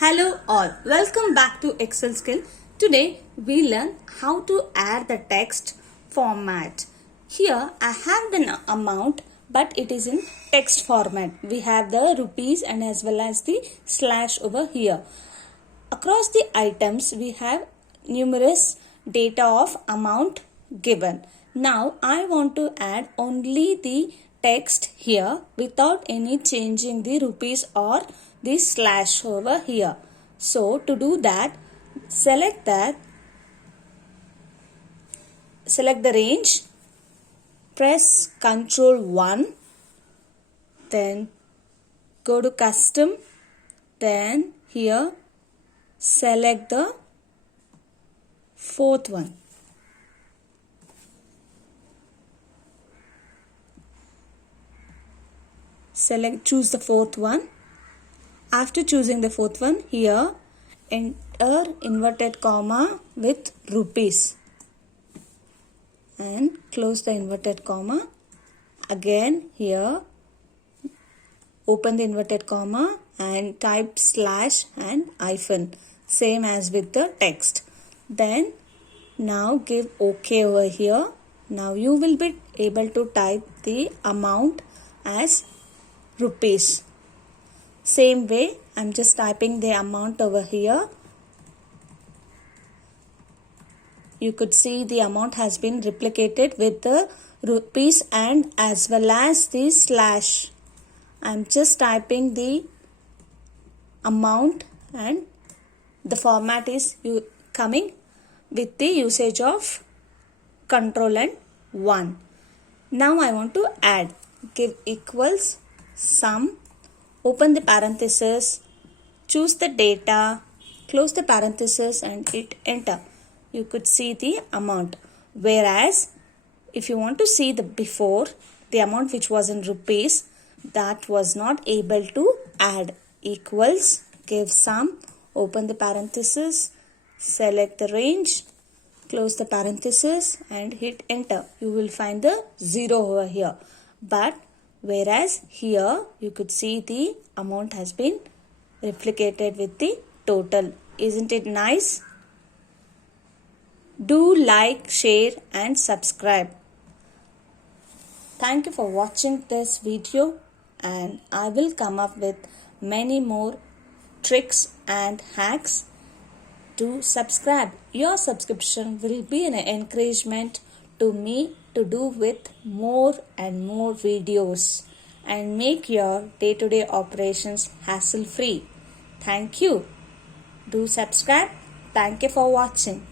Hello all, welcome back to Excel skill. Today we learn how to add the text format. Here I have the amount but it is in text format. We have the rupees and as well as the slash over here. Across the items we have numerous data of amount given. Now I want to add only the text here without any changing the rupees or the slash over here. So to do that, select the range, press Ctrl 1, then go to custom, then here select the fourth one. Choose the fourth one. After choosing the fourth one, here enter inverted comma with rupees and close the inverted comma. Again here open the inverted comma and type slash and hyphen, same as with the text. Then now give OK over here. Now you will be able to type the amount as rupees. Same way, I'm just typing the amount over here. You could see the amount has been replicated with the rupees and as well as the slash. I'm just typing the amount and the format is coming with the usage of Ctrl and 1. Now I want to add. Give equals sum. Open the parenthesis, choose the data, close the parenthesis and hit enter. You could see the amount. Whereas if you want to see the before, the amount which was in rupees, that was not able to add. Equals, give sum, open the parenthesis, select the range, close the parenthesis and hit enter. You will find the 0 over here. But whereas here you could see the amount has been replicated with the total. Isn't it nice? Do like, share and subscribe. Thank you for watching this video and I will come up with many more tricks and hacks. To subscribe. Your subscription will be an encouragement to me to do with more and more videos and make your day-to-day operations hassle-free. Thank you. Do subscribe. Thank you for watching.